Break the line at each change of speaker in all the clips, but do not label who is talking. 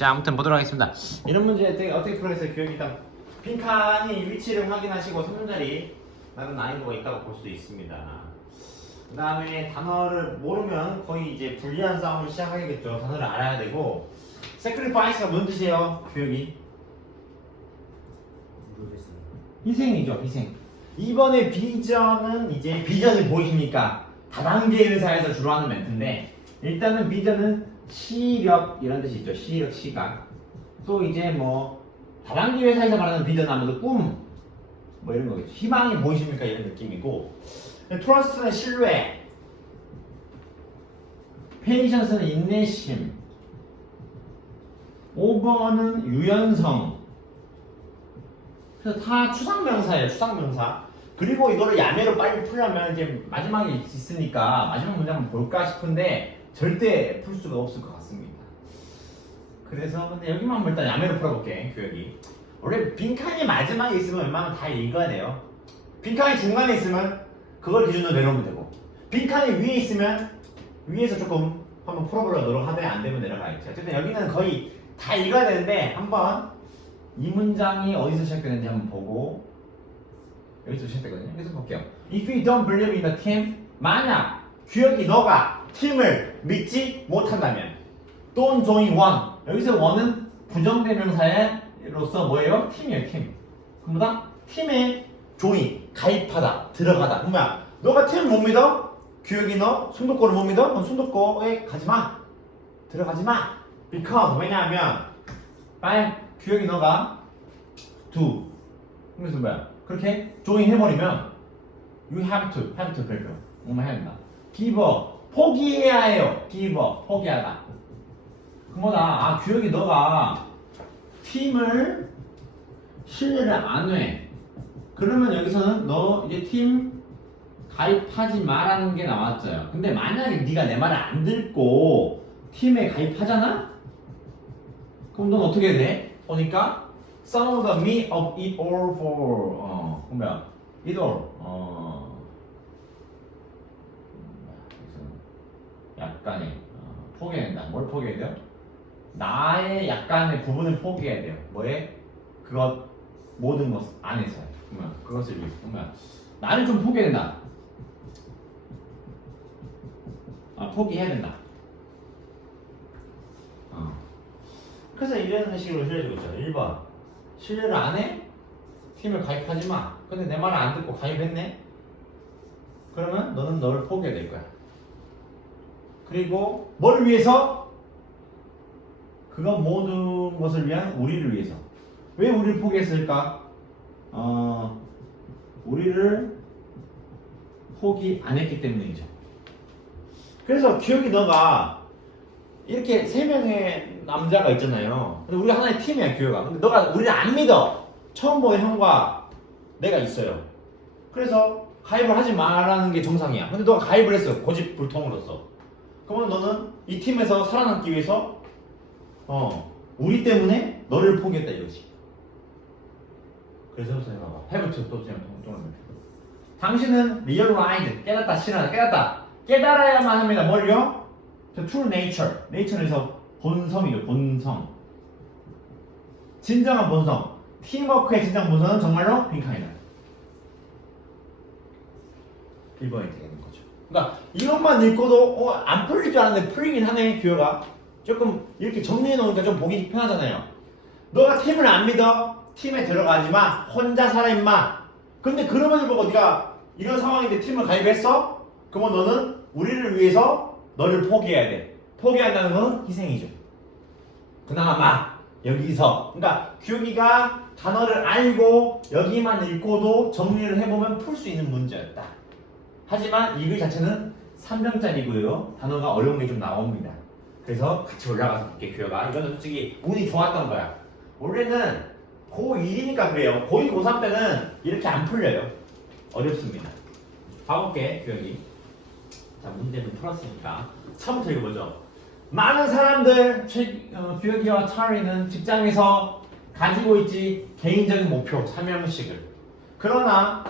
자, 아무튼 보도록 하겠습니다. 이런 문제 어떻게, 어떻게 풀어겠어요? 교육이 일단 빈칸이 위치를 확인하시고 3점짜리 나름 난이도가 있다고 볼 수 있습니다. 그 다음에 단어를 모르면 거의 이제 불리한 싸움을 시작하겠죠. 단어를 알아야 되고 sacrifice가 뭔 뜻이에요? 교육이
모르겠어요.
희생이죠, 희생. 이번에 비전은 이제 비전이 보이십니까? 다단계 의사에서 주로 하는 멘트인데 일단은 비전은 시력 이런 뜻이 있죠. 시력, 시각. 또 이제 뭐 다단계 회사에서 말하는 비전 하면서 꿈, 뭐 이런 거겠죠. 희망이 보이십니까? 이런 느낌이고 트러스트는 신뢰, 페이션스는 인내심, 오버는 유연성, 그래서 다 추상명사예요, 추상명사. 그리고 이거를 야매로 빨리 풀려면 이제 마지막에 있으니까 마지막 문제 한번 볼까 싶은데 절대 풀 수가 없을 것 같습니다. 그래서 근데 여기만 한번 일단 야매로 풀어볼게, 교육이. 원래 빈칸이 마지막에 있으면 웬만하면 다 돼요. 빈칸이 중간에 있으면 그걸 기준으로 내려오면 되고 빈칸이 위에 있으면 위에서 조금 한번 풀어보려고 노력하되 안 되면 내려가겠죠. 어쨌든 여기는 거의 다 읽어야 되는데 한번 이 문장이 어디서 시작되는지 한번 보고 여기서 시작되거든요. 그래서 볼게요. If you don't believe in the team, 만약 규혁이 너가 팀을 믿지 못한다면 don't join one. 여기서 one은 부정대명사로서 뭐예요? 팀이에요, 팀. 그보다 팀에 join, 가입하다, 들어가다. 뭐야? 너가 팀을 못 믿어? 규혁이 너 순도골을 못 믿어? 그럼 순도골에 가지 마. 들어가지 마. Because 왜냐하면 빨리 규혁이 너가 do 그래서 뭐야 그렇게 join 해버리면 you have to have to 그래요 뭐만 해야 된다 give up 포기해야 해요. give 포기하다. 그거다. 아 규혁이 너가 팀을 신뢰를 안 해. 그러면 여기서는 너 이제 팀 가입하지 마라는 게 나왔어요. 근데 만약에 네가 내 말을 안 듣고 팀에 가입하잖아? 그럼 넌 어떻게 돼? 보니까 some of the me of it all for 어 뭐야? it all. 어 약간의 어, 포기해야 된다 뭘 포기해야 돼요? 나의 약간의 부분을 포기해야 돼요 뭐에? 그것 모든 것 안에서 뭐야 그것을 위해서 뭐야 나를 좀 포기해야 된다 아 포기해야 된다 어. 그래서 이런 식으로 실려주고 있죠. 1번. 신뢰를 안 해? 팀을 가입하지 마. 근데 내 말을 안 듣고 가입했네? 그러면 너는 너를 포기해야 될 거야. 그리고 뭘 위해서? 그건 모든 것을 위한 우리를 위해서. 왜 우리를 포기했을까? 어, 우리를 포기 안 했기 때문이죠. 그래서 기억이 너가 이렇게 세 명의 남자가 있잖아요. 근데 우리가 하나의 팀이야, 교회가. 근데 너가 우리를 안 믿어. 처음 보는 형과 내가 있어요. 그래서 가입을 하지 말라는 게 정상이야. 근데 너가 가입을 했어. 고집불통으로서. 그러면 너는 이 팀에서 살아남기 위해서 어 우리 때문에 너를 포기했다 이거지. 그래서 생각해봐. 해부터 또 그냥 동동을 당신은 realize 깨닫다 싫어하다 깨닫다 깨달아야만 합니다. 뭘요? 저 true nature, nature에서 본성이죠, 본성. 진정한 본성. 팀워크의 진정 본성은 정말로 빈칸이다. 1번이 되는 거죠. 그러니까 이것만 읽고도 어, 안 풀릴 줄 알았는데 풀리긴 하네, 규어가. 조금 이렇게 정리해 놓으니까 좀 보기 편하잖아요. 너가 팀을 안 믿어? 팀에 들어가지 마. 혼자 살아 임마. 근데 그럼에도 보고 네가 이런 상황인데 팀을 가입했어? 그러면 너는 우리를 위해서 너를 포기해야 돼. 포기한다는 건 희생이죠. 그나마 여기서 그러니까 규기가 단어를 알고 여기만 읽고도 정리를 해보면 풀 수 있는 문제였다. 하지만 이 글 자체는 3점짜리고요. 단어가 어려운 게 좀 나옵니다. 그래서 같이 올라가서 볼게 규어가 이거는 솔직히 운이 좋았던 거야. 원래는 고1이니까 그래요. 고2, 고3 때는 이렇게 안 풀려요. 어렵습니다. 봐볼게 규어이. 자 문제는 풀었으니까 처음부터 읽어보죠. 많은 사람들 최, 어, 규혁이와 차리는 직장에서 가지고 있지 개인적인 목표 사명식을 그러나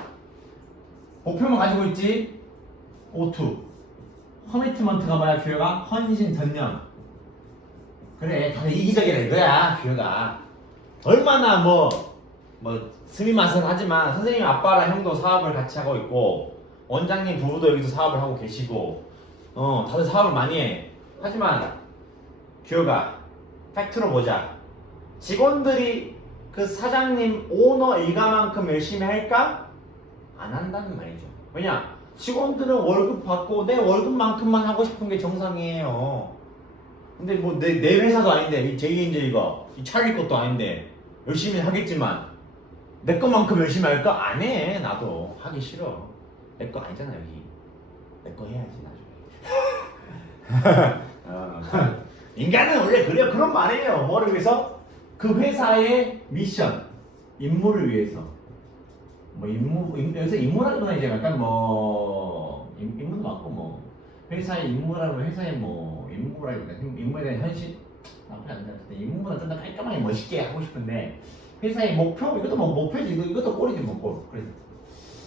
목표만 가지고 있지? O2 커미트먼트가 뭐야 규혁아 헌신 전념. 그래 다들 이기적이라 이거야 규혁아 얼마나 뭐뭐 스미 맛은 하지만 선생님 아빠랑 형도 사업을 같이 하고 있고 원장님 부부도 여기서 사업을 하고 계시고 어 다들 사업을 많이 해. 하지만 규혁아 팩트로 보자. 직원들이 그 사장님 오너 일가만큼 열심히 할까? 안 한다는 말이죠. 왜냐? 직원들은 월급 받고 내 월급만큼만 하고 싶은 게 정상이에요. 근데 뭐 내 내 회사도 아닌데 이 JNJ가 이 찰리 것도 아닌데 열심히 하겠지만 내 것만큼 열심히 할까? 안 해 나도. 하기 싫어. 내 거 아니잖아 여기. 내 거 해야지 나중에. 어. 인간은 원래 그래요 그런 말이에요. 뭐를 위해서? 그 회사의 미션 임무를 위해서 뭐 임무 임, 여기서 임무라기보다 이제 약간 뭐 임, 임무도 맞고 뭐 회사의 임무라고 회사의 뭐 임무라기보다 임- 임무에 대한 현실? 나쁘지 않는데 어쨌든 임무보다 좀 더 깔끔하게 멋있게 하고 싶은데 회사의 목표? 이것도 뭐 목표지. 이거, 이것도 꼴이지 뭐 꼴. 그래서.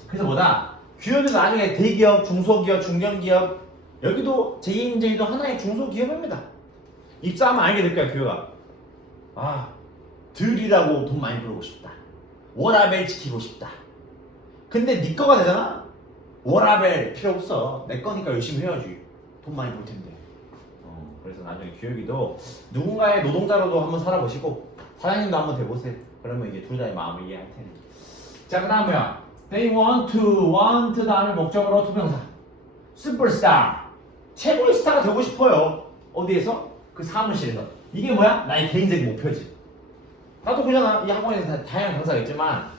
그래서 뭐다? 규현도 나중에 대기업 중소기업 중견기업 여기도 제인제이도 하나의 중소기업입니다. 입사하면 알게 될 거야 규현아. 아 들이라고 돈 많이 벌고 싶다. 워라벨 지키고 싶다 근데 네 거가 되잖아? 워라벨 필요 없어. 내 거니까 열심히 해야지. 돈 많이 벌 텐데. 어, 그래서 나중에 규혁이도 누군가의 노동자로도 한번 살아보시고 사장님도 한번 돼보세요. 그러면 이제 둘 다의 마음을 이해할 테니 자 그 다음 뭐야? They want to want 다음에 목적으로 투명사. 슈퍼스타 최고의 스타가 되고 싶어요. 어디에서? 그 사무실에서. 이게 뭐야? 나의 개인적인 목표지. 나도 그냥 이 학원에서 다, 다양한 강사가 있지만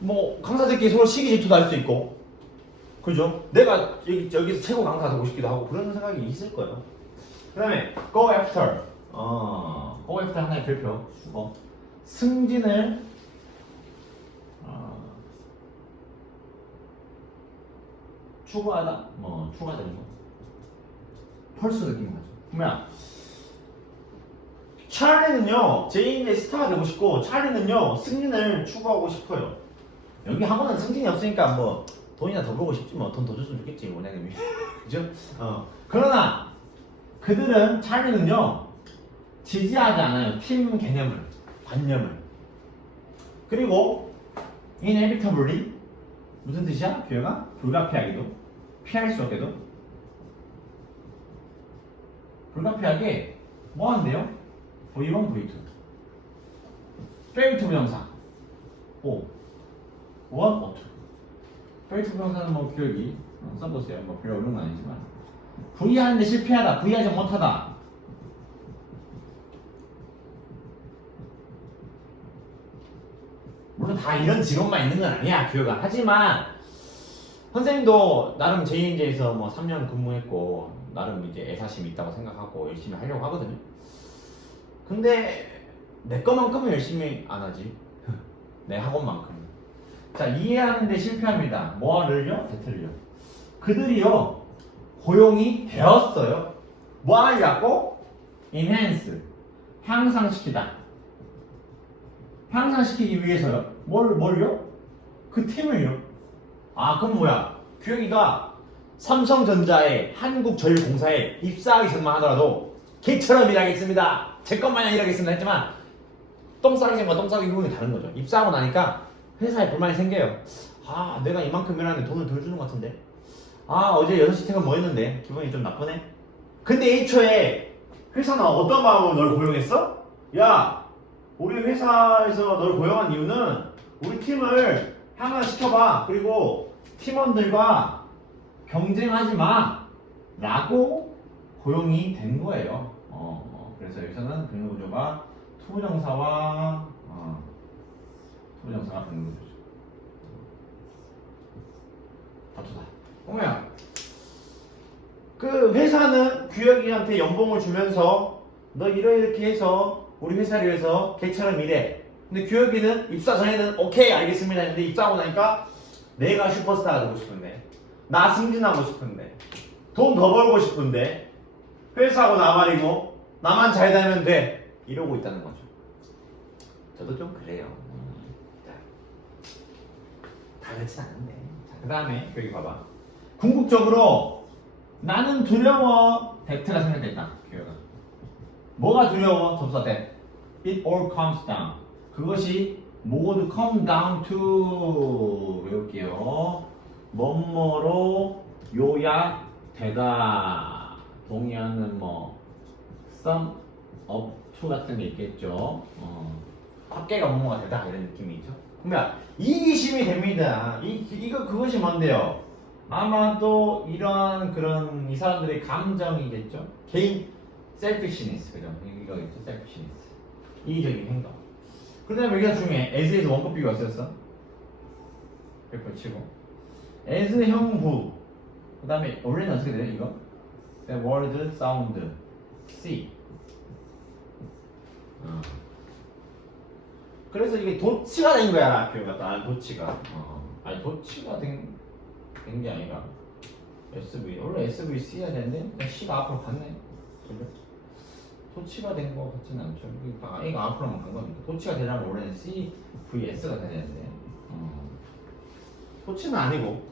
뭐 강사들끼리 서로 시기 질투도 할 수 있고. 그죠? 내가 여기, 여기서 최고 강사 되고 싶기도 하고 그런 생각이 있을 거예요. 그 다음에 go after. 어, go after 하나의 별표. 수거 승진을 어, 추구하다. 뭐 추구하다 이거. 펄스 느낌 거죠. 뭐야 찰리는요 제인의 스타가 되고 싶고 찰리는요 승진을 추구하고 싶어요 여기 학원은 승진이 없으니까 뭐 돈이나 더 벌고 싶지 뭐 돈 더 줬으면 좋겠지 원장님이. 그죠? 어. 그러나 그들은 찰리는요 지지하지 않아요. 팀 개념을 관념을. 그리고 inevitably 무슨 뜻이야? 교회가? 불가피하게도? 피할 수 없게도? 불가피하게 뭐 한대요? V1, V2 fail to 부정사 O 1, O2 fail to 부정사는 뭐 어, 써보세요. 뭐 별로 어려운 건 아니지만. V 하는데 실패하다. V 하지 못하다. 물론 다 이런 직업만 있는 건 아니야 교회가 하지만 선생님도 나름 제2인제에서 뭐 3년 근무했고 나름 이제 애사심이 있다고 생각하고 열심히 하려고 하거든요. 근데 내 것만큼은 열심히 안 하지. 내 학원만큼은 자 이해하는데 실패합니다. 뭐를요? 대틀을요. 그들이요 고용이 되었어요. 뭐 하려고? enhance. 향상시키다. 향상시키기 위해서요. 뭘, 뭘요? 그 팀을요. 아 그럼 뭐야? 규혁이가 삼성전자의 한국전력공사에 입사하기 전만 하더라도 개처럼 일하겠습니다. 제 것마냥 일하겠습니다. 했지만 똥 싸기 전과 똥 싸기 후는 다른 거죠. 입사하고 나니까 회사에 불만이 생겨요. 아 내가 이만큼 일하는데 돈을 덜 주는 것 같은데? 아 어제 6시 퇴근 뭐 했는데? 기분이 좀 나쁘네? 근데 애초에 회사는 어떤 마음으로 널 고용했어? 야 우리 회사에서 널 고용한 이유는 우리 팀을 향상시켜봐. 그리고 팀원들과 경쟁하지 마. 라고 고용이 된 거예요. 어, 어, 그래서 여기서는 근로구조가 투부정사와 어, 투부정사가 근로구조죠 다투다 보면 그 회사는 규혁이한테 연봉을 주면서 너 이렇게 해서 우리 회사를 위해서 개처럼 일해. 근데 규혁이는 입사 전에는 오케이 알겠습니다 했는데 입사하고 나니까 내가 슈퍼스타가 되고 싶은데 나 승진하고 싶은데 돈 더 벌고 싶은데 회사하고 나발이고 나만 잘 되면 돼. 이러고 있다는 거죠. 저도 좀 그래요 다 그렇진 않은데 그 다음에 여기 봐봐 궁극적으로 나는 두려워 벡트가 생각됐다 규혁아 뭐가 두려워? 접사 때. It all comes down. 그것이 모두 come down to 외울게요. 뭐뭐로 요약되다. 동의하는 뭐 sum up to 같은 게 있겠죠. 어. 합계가 뭐뭐가 되다 이런 느낌이죠. 그러면 이기심이 됩니다. 이 이거 그것이 뭔데요? 아마 또 이런 그런 이 사람들의 감정이겠죠. 개인 selfishness 그죠? 이거겠죠. selfishness. 이기적인 행동. 그다음에 여기가 중에 as에서 원급 비가 있었어. 100번 치고. as 형부. 그다음에 원래는 어떻게 돼요 이거? The word sound. C. 어. 그래서 이게 도치가 된 거야 교가 나 도치가. 어. 아니 도치가 된된게 아니라 SV 원래 SVC 해야 되는데 그냥 C가 앞으로 갔네. 그죠? 도치가 된 거 같지는 않죠. 딱 A가 앞으로만 간 겁니다. 도치가 되려면 원래는 C, VS가 돼야 되는데. 어. 도치는 아니고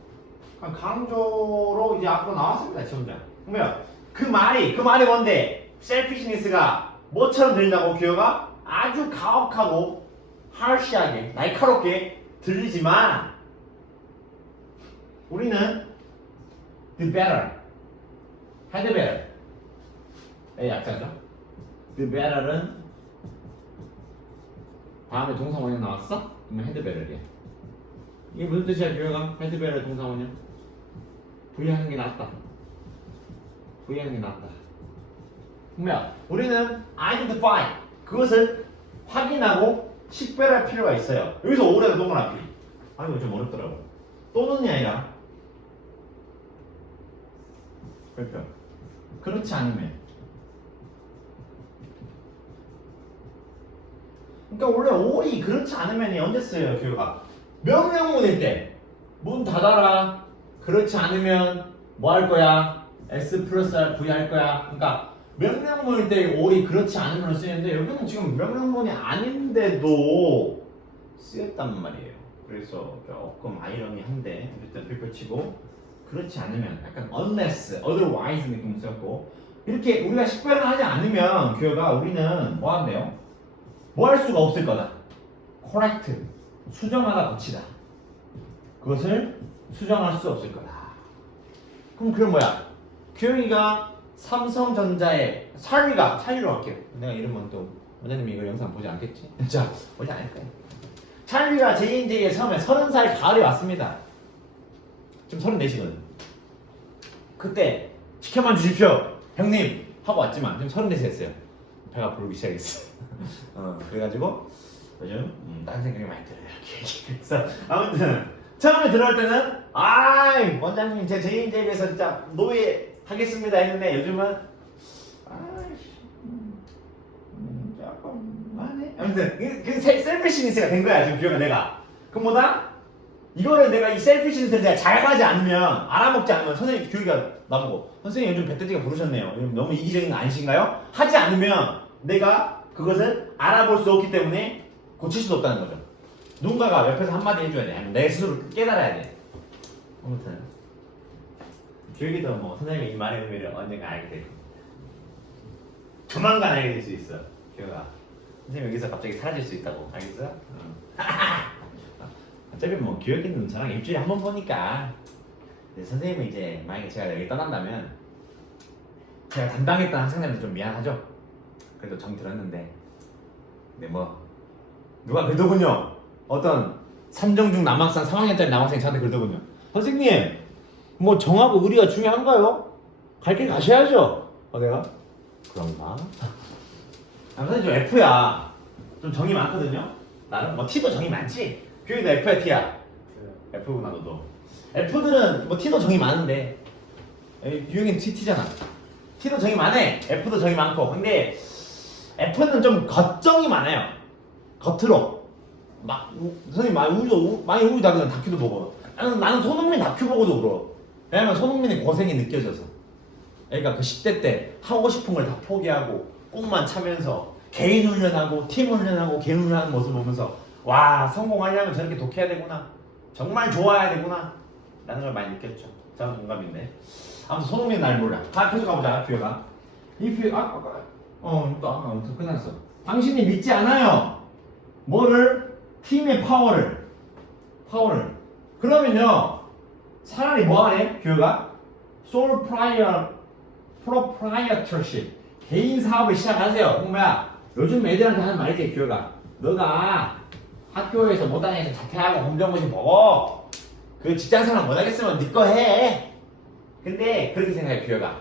그냥 강조로 이제 앞으로 나왔습니다. 지 혼자. 그러면 그 말이 그 말이 뭔데? 셀피시니스가 뭐처럼 들린다고 기어가 아주 가혹하고 하시하게 날카롭게 들리지만 우리는 the better, had better 의 약자죠. the better은 다음에 동사 원형 나왔어? 그러면 had better이야. 이게 무슨 뜻이야, 규혁아? had better 동사 원형? 부여하는 게 낫다. 부여하는 게 낫다. 그러면 우리는 identify 그것을 확인하고 식별할 필요가 있어요. 여기서 오래가 동그라미. 아 이거 좀 어렵더라고. 또는이 아니라 그렇죠. 그렇지 않으면. 그러니까 원래 올이 그렇지 않으면이 언제 쓰여요, 교육아? 명령문일 때. 문 닫아라. 그렇지 않으면 뭐 할 거야? S 플러스 V 할 거야. 그러니까 명령문일 때 올이 그렇지 않으면 쓰이는데 여기는 지금 명령문이 아닌데도 쓰였단 말이에요. 그래서 조금 아이러니한데 일단 필표 치고 그렇지 않으면 약간 unless, otherwise 느낌 썼고 이렇게 우리가 식별을 하지 않으면 교회가 우리는 뭐 한대요? 뭐 할 수가 없을 거다. correct, 수정하다 고치다. 그것을 수정할 수 없을 거다. 그럼 그건 뭐야? 교영이가 삼성전자의 살위가 살위로 할게요. 내가 이러면 또 원장님이 이거 영상 보지 않겠지? 자, 보지 않을 거예요. 찰리가 제2인제에 처음에 30살 가을에 왔습니다. 지금 34시거든. 그때 지켜만 주십시오. 형님 하고 왔지만 지금 34시 했어요. 배가 부르기 시작했어. 어, 그래가지고 요즘 음, 딴 생각이 많이 들어요. 그래서 아무튼 처음에 들어올 때는 아이 원장님 제 제2인제에서 진짜 노예 하겠습니다 했는데 요즘은 아이씨 음, 음, 조금 많네. 아무튼 그, 그 셀- 셀피시니스가 된 거야 지금 기억가 내가. 그럼 뭐다? 이거를 내가 이 셀피시니스를 내가 잘 가지 않으면 알아먹지 않으면 선생님 교육가 나보고 선생님 요즘 배때지가 부르셨네요. 너무 이기적인 거 아니신가요? 하지 않으면 내가 그것을 알아볼 수 없기 때문에 고칠 수도 없다는 거죠. 누군가가 옆에서 한마디 해줘야 돼. 아니면 내 스스로 깨달아야 돼. 아무튼 교육이도 뭐 선생님의 이 말의 의미를 언젠가 알게 될. 조만간 알게 될 수 있어. 교육아. 선생님 여기서 갑자기 사라질 수 있다고. 알겠어? 응. 어차피 뭐 교육이는 저랑 일주일에 한 번 보니까 근데 선생님은 이제 만약에 제가 여기 떠난다면 제가 담당했던 학생들한테 좀 미안하죠. 그래도 정 들었는데 근데 뭐 누가 그러더군요. 어떤 삼정 중 남학생 3학년짜리 남학생이 저한테 그러더군요. 선생님 뭐 정하고 의리가 중요한가요? 갈 길 가셔야죠. 어 내가 그런가? 아 선생님 좀 F야. 좀 정이 많거든요. 나는 뭐 T도 정이 많지. 교육도 F야 T야. F구나 너도. F들은 뭐 T도 정이 많은데 유형인 T T잖아. T도 정이 많네. F도 정이 많고. 근데 F는 좀 겉정이 많아요. 겉으로. 막 우- 선생님 많이 우유도 우- 많이 우유다 그냥 다큐도 보고. 나는 나는 손흥민 다큐 보고도 울어. 왜냐면 손흥민의 고생이 느껴져서. 그러니까 그 10대 때 하고 싶은 걸 다 포기하고 꿈만 차면서 개인 훈련하고 팀 훈련하고 개인 훈련하는 모습 보면서 와 성공하려면 저렇게 독해야 되구나 정말 좋아야 되구나 라는 걸 많이 느꼈죠 저는 동감인데 아무튼 손흥민 날 몰라 다 계속 가보자 If you, 아, 아, 아, 어, 또, 어, 또 끝났어. 당신이 믿지 않아요. 뭐를? 팀의 파워를. 파워를. 그러면요, 차라리 뭐 하래? 교회가? 솔 프라이어, 프로프라이어터십. 개인 사업을 시작하세요. 홍매야, 요즘 애들한테 하는 말이지, 교회가. 너가 학교에서 못 다니면서 자퇴하고 검정고시 보고, 그 직장생활 못 하겠으면 네 거 해. 근데 그렇게 생각해, 교회가.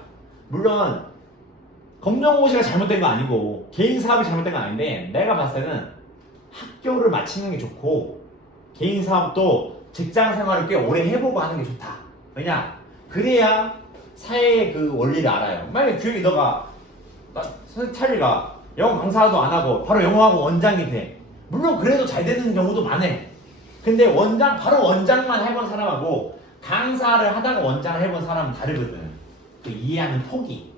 물론, 검정고시가 잘못된 거 아니고 개인 사업이 잘못된 거 아닌데 내가 봤을 때는 학교를 마치는 게 좋고 개인 사업도 직장 생활을 꽤 오래 해보고 하는 게 좋다. 왜냐? 그래야 사회의 그 원리를 알아요. 만약에 교육이 너가 나 찰리가 영어 강사도 안 하고 바로 영어하고 원장이 돼. 물론 그래도 잘 되는 경우도 많네. 근데 원장 바로 원장만 해본 사람하고 강사를 하다가 원장을 해본 사람은 다르거든. 그 이해하는 폭이.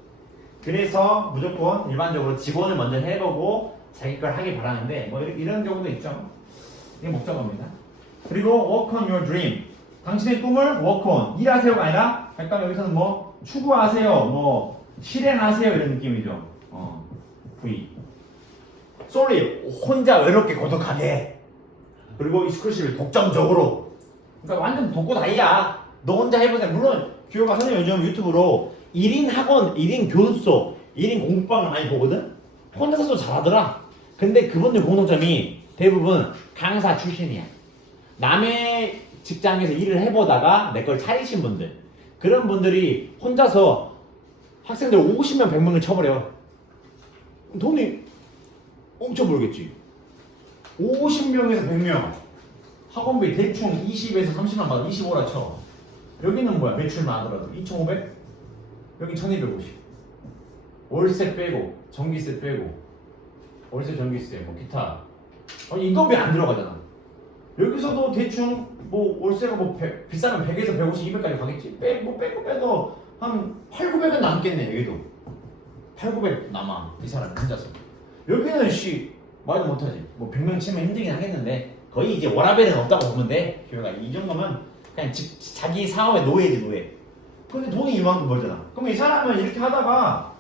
그래서 무조건 일반적으로 직원을 먼저 해보고 자기 걸 하길 바라는데 뭐 이런 경우도 있죠. 이게 목적어입니다. 그리고 work on your dream. 당신의 꿈을 work on. 일하세요가 아니라 약간 여기서는 뭐 추구하세요, 뭐 실행하세요 이런 느낌이죠. 어, V. sorry 혼자 외롭게 고독하게. 그리고 익스크루시브 독점적으로. 그러니까 완전 독고다이야. 너 혼자 해보세요. 물론 규호가 선생님 요즘 유튜브로 1인 학원, 1인 교습소, 1인 공부방을 많이 보거든? 혼자서도 잘하더라. 근데 그분들 공통점이 대부분 강사 출신이야. 남의 직장에서 일을 해보다가 내 걸 차리신 분들. 그런 분들이 혼자서 학생들 50명, 100명을 쳐버려. 돈이 엄청 벌겠지. 50명에서 100명. 학원비 대충 20에서 30만 받아 25라 쳐. 여기는 뭐야? 매출만 하더라도 2,500? 여기 1250 월세 빼고 전기세 빼고 월세 전기세 뭐 기타 어, 인건비 안 들어가잖아 여기서도 대충 뭐 월세가 뭐 100, 비싸면 100에서 150, 200까지 가겠지 빼, 뭐 빼고 빼도 한 8, 900은 남겠네 여기도 8, 900 남아 이 사람 혼자서 여기는 씨 말도 못하지 뭐 100명 치면 힘들긴 하겠는데 거의 이제 워라벨은 없다고 보면 돼 교회가 이 정도면 그냥 지- 자기 사업의 노예지 노예 근데 돈이 이만큼 벌잖아. 그럼 이 사람은 이렇게 하다가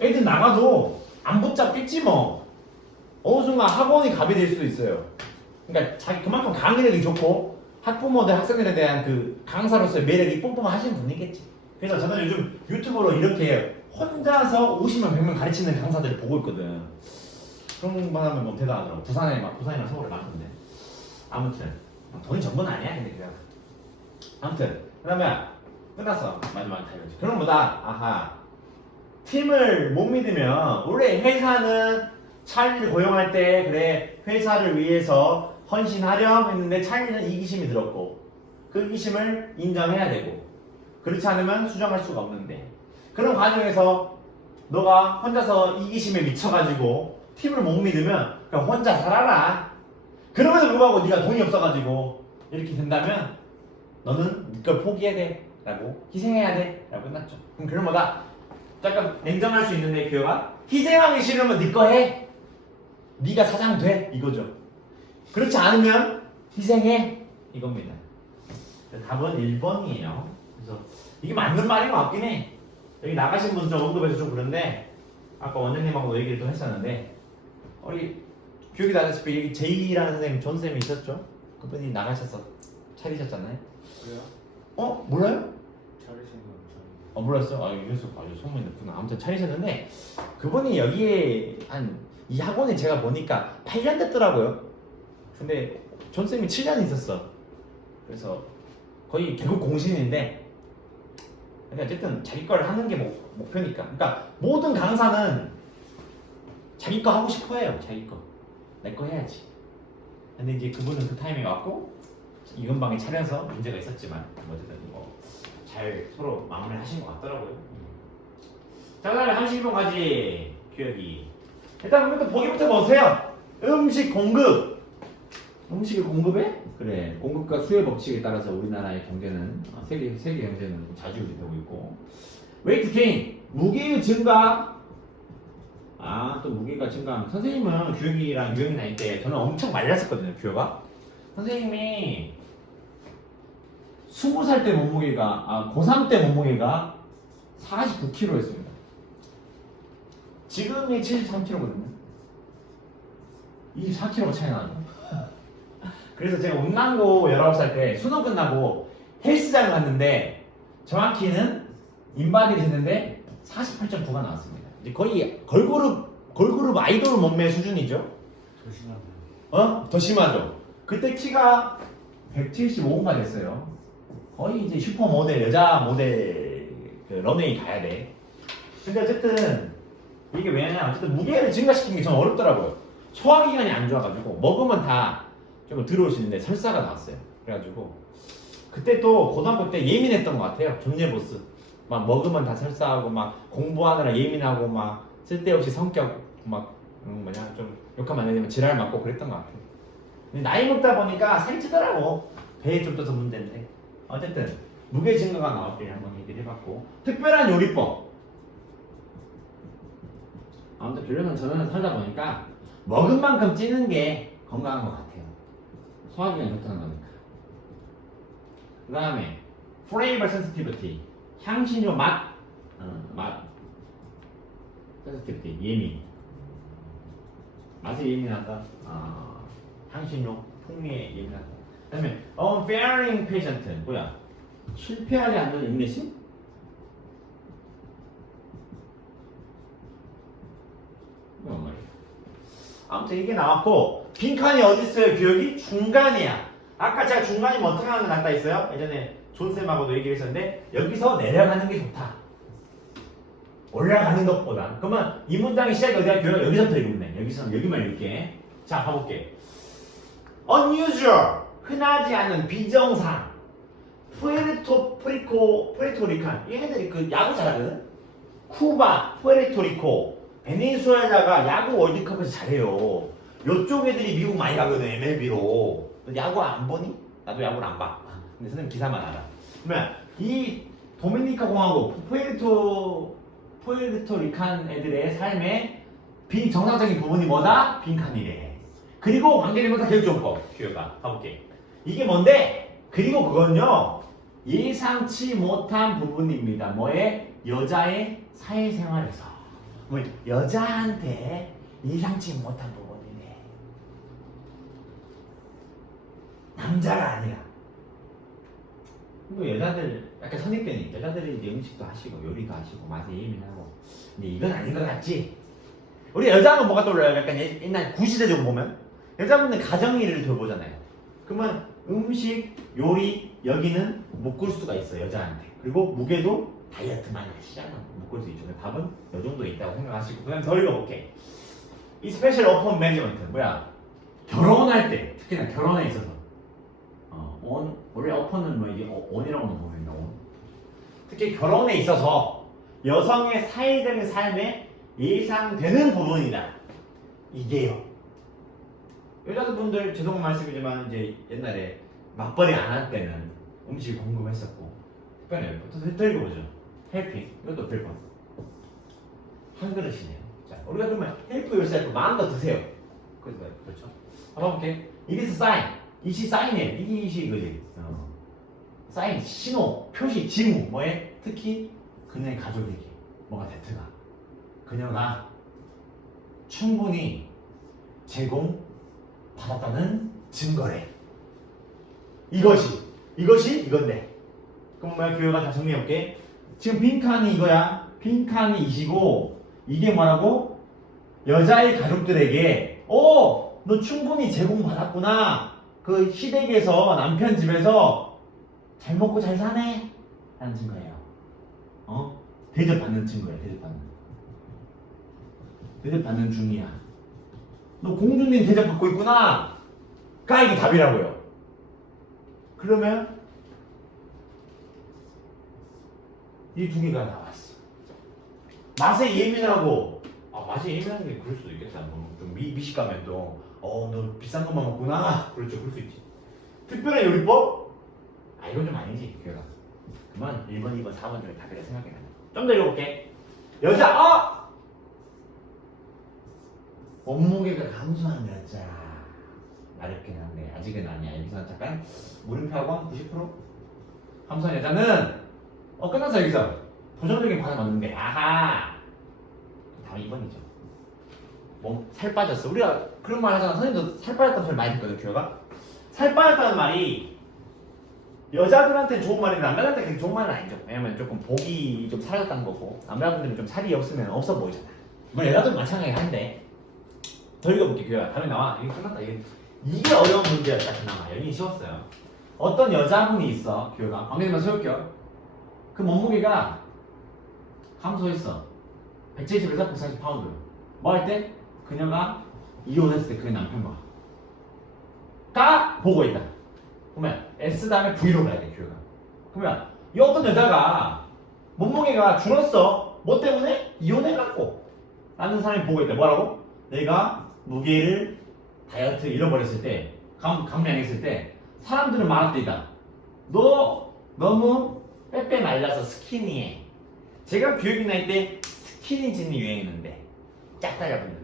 애들 나가도 안 붙잡겠지 뭐. 어느 순간 학원이 갑이 될 수도 있어요. 그러니까 자기 그만큼 강의력이 좋고 학부모들 학생들에 대한 그 강사로서의 매력이 뿜뿜하시는 분이겠지. 그래서 저는 요즘 유튜브로 이렇게 혼자서 50명, 100명 가르치는 강사들을 보고 있거든. 그런 거 하면 뭐 대단하더라고. 부산에 막 부산이나 서울에 많던데. 아무튼 돈이 전부는 아니야 근데 그냥. 아무튼 그다음에 끝났어 마지막 타이거지 그럼 뭐다 아하 팀을 못 믿으면 원래 회사는 찰리를 고용할 때 그래 회사를 위해서 헌신하렴 했는데 찰리는 이기심이 들었고 그 이기심을 인정해야 되고 그렇지 않으면 수정할 수가 없는데 그런 과정에서 너가 혼자서 이기심에 미쳐가지고 팀을 못 믿으면 그냥 혼자 살아라. 그럼에도 불구하고 네가 돈이 없어가지고 이렇게 된다면 너는 네걸 포기해야 돼 라고 희생해야 돼 라고 끝났죠. 그럼 그런 거다. 약간 냉정할 수 있는데 교회가 희생하기 싫으면 네 거 해. 네가 사장 돼. 이거죠 그렇지 않으면 희생해. 이겁니다. 답은 1번이에요. 그래서 이게 맞는 말인 것 같긴 해. 여기 나가신 분좀 언급해서 좀 그런데 아까 원장님하고도 얘기를 좀 했었는데 우리 교육이 나갔을 여기 제이라는 선생님 존 쌤이 있었죠? 그분이 나가셔서 차리셨잖아요.
그래요?
어? 몰라요?
건 잘.
어 몰랐어? 아 이래서 아주 소문이 났구나. 아무튼 차리셨는데 그분이 여기에 한 이 학원에 제가 보니까 8년 됐더라고요 근데 존 쌤이 7년 있었어 그래서 거의 결국 공신인데 근데 어쨌든 자기 걸 하는 게 목, 목표니까 그러니까 모든 강사는 자기 거 하고 싶어 해요 자기 거 내 거 해야지 근데 이제 그분은 그 타이밍에 왔고 이근방에 차려서 문제가 있었지만 어쨌든 뭐 잘 서로 마무리를 하신 것 같더라고요. 자, 그 다음에 31번까지 기억이. 일단 우리부터 보기부터 보세요. 음식 공급. 음식을 공급해? 그래. 공급과 수요 법칙에 따라서 우리나라의 경제는 어, 세계 세계 경제는 자주되고 있고. 웨이트 게인 무게의 증가. 아, 또 무게가 증가하면 선생님은 규혁이랑 유형이 다닐 때 저는 엄청 말랐었거든요, 규혁아. 선생님이 20살 때 몸무게가 아 고3 때 몸무게가 49kg였습니다. 지금이 73kg거든요. 24kg가 차이 나죠. 그래서 제가 운남고 19살 때 수능 끝나고 헬스장 갔는데 정확히는 인바디를 했는데 48.9가 나왔습니다. 이제 거의 걸그룹 걸그룹 아이돌 몸매 수준이죠.
조심하세요.
어? 더 심하죠. 그때 키가 175가 됐어요. 거의 이제 슈퍼 모델, 여자 모델 그 런웨이 가야 돼. 근데 어쨌든 이게 왜냐면 어쨌든 무게를 증가시키는 게좀 어렵더라고요. 소화기관이 안 좋아가지고 먹으면 다 수 있는데 설사가 나왔어요. 그래가지고 그때 또 고등학교 때 예민했던 것 같아요. 존예보스. 막 먹으면 다 설사하고 막 공부하느라 예민하고 막 쓸데없이 성격 막 음, 뭐냐 좀 욕하면 안 되지만 지랄 맞고 그랬던 것 같아요. 근데 나이 먹다 보니까 살이 찌더라고. 배에 좀 떠서 문제인데. 어쨌든 무게 증가가 때 한번 얘기를 해봤고 특별한 요리법. 아무튼 결론은 저는 살다 보니까 먹은 만큼 찌는 게 건강한 것 같아요. 소화기관이 좋다는 거니까. 그 다음에 flavor sensitivity 향신료 맛, 어, 맛 sensitivity 예민. 맛에 예민하다. 아, 향신료 풍미에 예민하다. 그 다음에 unfailing patient 뭐야? 실패하지 않는 인내심? 아무튼 이게 나왔고 빈 칸이 어디 있어요? 기억이 중간이야. 아까 제가 중간이면 어떻게 하는 거 낫다 했어요? 예전에 존쌤하고도 얘기를 했었는데 여기서 내려가는 게 좋다. 올라가는 것보다. 그러면 이 문장의 시작이 어디야? 교회가 여기서부터 읽으면 여기서 여기만 읽게. 자, 가볼게. unusual 흔하지 않은 비정상 푸에르토 프리코 푸에르토리칸 얘네들이 그 야구 잘하거든. 쿠바, 푸에르토리코, 베네수엘라가 야구 월드컵에서 잘해요. 요쪽 애들이 미국 많이 가거든 MLB로. 야구 안 보니? 나도 야구를 안 봐. 근데 선생님 기사만 알아. 그러면 이 도미니카 공화국, 푸에르토 푸에르토리칸 애들의 삶의 비정상적인 부분이 뭐다? 빈칸이래. 그리고 관계대명사 결정법. 규어가 가볼게. 이게 뭔데? 그리고 그건요 예상치 못한 부분입니다. 뭐에? 여자의 사회생활에서. 뭐 여자한테 예상치 못한 부분이네. 남자가 아니라. 뭐 여자들 약간 선입견이 여자들이 이제 음식도 하시고 요리도 하시고 맛에 예민하고 근데 이건 아닌 것 같지? 우리 여자는 뭐가 떠올라요? 약간 예- 옛날 구시대적으로 보면 여자분은 가정 일을 돌보잖아요. 그러면 음식, 요리 여기는 묶을 수가 있어 요 여자한테. 그리고 무게도 다이어트 많이 하시잖아. 묶을 수 있죠. 답은 요 정도 있다고 생각하시고 그냥 더 읽어볼게. 이 스페셜 어폰 매니지먼트 뭐야? 결혼할 때 특히나 결혼에 있어서 어, 온, 원래 어폰은 뭐 이게 어, 온이라고 보는다 온. 특히 결혼에 있어서 여성의 사회적인 삶에 예상되는 부분이다. 이게요. 여자분들 죄송한 말씀이지만 이제 옛날에 맞벌이 안 할 때는 음식이 궁금했었고 특별히 또더 읽어보죠. 헬핑 이것도 별거 한 그릇이네요. 자 우리가 그러면 헬프 요셀프 마음 더 드세요. 그래서 그렇죠. 한번 볼게. 이게 사인. 이시 사인이에요. 이게 이시 그지. 어. 사인 신호 표시 징후 뭐에 특히 그녀의 가족에게 뭐가 됐트가 그녀가 충분히 제공 받았다는 증거래. 이것이 이것이 이건데. 그럼 뭐야 교회가 다 정리해볼게. 지금 빈칸이 이거야. 빈칸이 이시고 이게 뭐라고? 여자의 가족들에게 어, 너 충분히 제공받았구나. 그 시댁에서 남편 집에서 잘 먹고 잘 사네. 라는 증거예요. 어? 대접받는 증거예요. 대접받는. 대접받는 중이야. 너 공주님 대접받고 있구나. 가 이게 답이라고요. 그러면 이 두 개가 나왔어. 맛에 예민하고 아 맛에 예민한 게 그럴 수도 있겠다. 뭐, 좀 미, 미식가면 또 어, 너 비싼 것만 먹구나. 그렇죠. 그럴 수 있지. 특별한 요리법? 아, 이건 좀 아니지. 그가 그만 1번, 2번, 4번 중에 답이라 생각해. 좀더 읽어볼게. 여자, 어! 몸무게가 감소한 여자. 어렵긴 한데, 아직은 아니야. 여기서 잠깐 물음표하고 한 90%? 감소한 여자는, 어, 끝났어, 여기서. 부정적인 반응 왔는데, 아하! 답 2번이죠. 뭐살 빠졌어. 우리가 그런 말 하잖아. 선생님도 살 빠졌다는 소리 많이 듣거든, 교회가. 살 빠졌다는 말이 여자들한테 좋은 말인데 남자들한테 그렇게 좋은 말은 아니죠. 왜냐면 조금 복이 좀 사라졌다는 거고 남자분들은 좀 살이 없으면 없어 보이잖아. 물론 여자들도 마찬가지긴 한데 더 읽어볼게 교회가 답이 나와. 이게 끝났다. 이게, 이게 어려운 문제였다 그나마 연인이 쉬웠어요. 어떤 여자분이 있어 교회가 광대만 세울게요. 그 몸무게가 감소 있어. 170에서 140파운드. 뭐 할 때? 그녀가 이혼했을 때 그의 남편과 가 보고 있다. 그러면 S 다음에 V로 가야 돼 교회가. 그러면 이 어떤 여자가 몸무게가 줄었어. 뭐 때문에? 이혼해갖고 라는 사람이 보고 있다. 뭐라고? 내가 무게를 다이어트 잃어버렸을 때, 감, 감량했을 때 사람들은 때이다. 너 너무 빼빼 말라서 스키니해. 제가 교육이 나이 때 스키니진이 유행했는데 짝 달라붙는 거.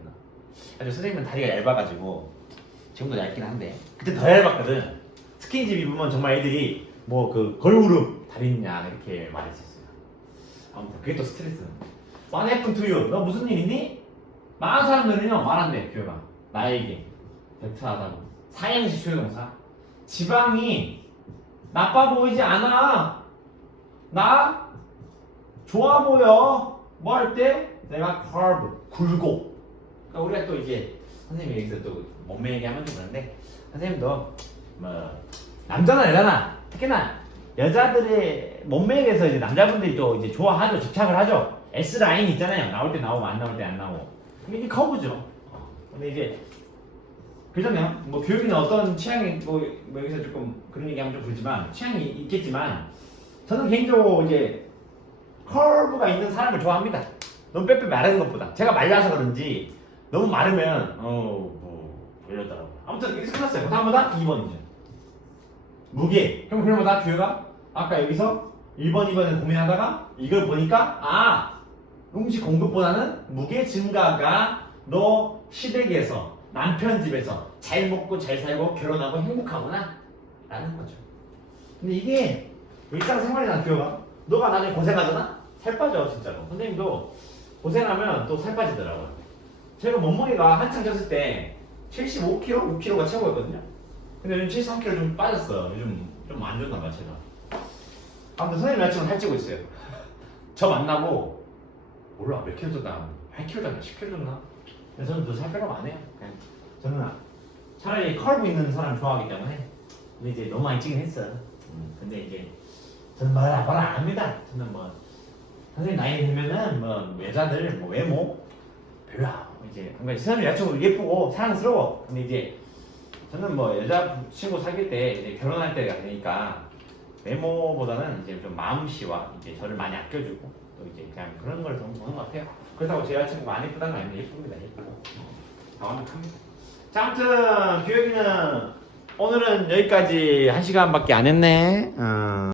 아주 선생님은 다리가 얇아가지고 지금도 얇긴 한데 그때 더 얇았거든. 스키니집 입으면 정말 애들이 뭐 그 걸그룹 다리냐 이렇게 말했었어요. 아무튼 그게 또 스트레스. What happened to you? 너 무슨 일 있니? 많은 사람들은요 말한대 교회가 나에게 배트하다고 사형식 조동사 지방이 나빠 보이지 않아 나 좋아 보여 뭐 할 때 내가 curve 굴고 그러니까 우리가 또 이제 선생님이 여기서 또 몸매 얘기하면 좀 그런데 선생님도 뭐 남자나 여자나 특히나 여자들의 몸매에 대해서 이제 남자분들이 또 이제 좋아하죠 집착을 하죠 S 라인 있잖아요 나올 때 나오고 안 나올 때 안 나오고 이게 커브죠 어. 근데 이제 그러잖아요 뭐 교육이나 어떤 취향이 뭐, 뭐 여기서 조금 그런 얘기하면 좀 그렇지만 취향이 있겠지만 저는 개인적으로 이제 커브가 있는 사람을 좋아합니다. 너무 빼빼 마르는 것보다. 제가 말라서 그런지 너무 마르면 어뭐 이러더라고. 아무튼 여기서 끝났어요. 다음보다 2번이죠. 무게. 그럼 그러보다 교회가 아까 여기서 1번, 2번을 고민하다가 이걸 보니까 아 음식 공급보다는 무게 증가가 너 시댁에서 남편 집에서 잘 먹고 잘 살고 결혼하고 행복하구나 라는 거죠. 근데 이게 일상생활이나 교회가 너가 나중에 고생하잖아? 살 빠져 진짜로 선생님도 고생하면 또 살 빠지더라고요 제가 몸무게가 한창 쪘을 때 75kg, 6kg가 최고였거든요. 근데 요즘 73kg 좀 빠졌어요 요즘 좀 안 좋나 봐 제가. 아무튼 선생님 여자친구 살찌고 있어요. 저 만나고 몰라 몇 킬로 쪘다 8kg 쪘나? 10kg 쪘나? 근데 저는 더살 안 해요. 그냥 저는 차라리 컬브 있는 사람 좋아하기 때문에 근데 이제 너무 많이 찌긴 했어 음, 근데 이제 저는 뭐라 뭐라 안 합니다. 저는 뭐 선생님 나이 들면은 뭐 여자들 뭐 외모 별로 안- 이제 뭔가 선생님 여자친구 예쁘고 사랑스러워. 근데 이제 저는 뭐 여자 친구 사귈 때 이제 결혼할 때가 되니까 외모보다는 이제 좀 마음씨와 이제 저를 많이 아껴주고 또 이제 그냥 그런 걸더 보는 것 같아요. 그렇다고 제 여자친구가 안 예쁘다는 건 아니에요. 예쁩니다. 예쁘고 다 완벽합니다. 자, 아무튼 교육이는 오늘은 여기까지 한 시간밖에 안 했네. 어.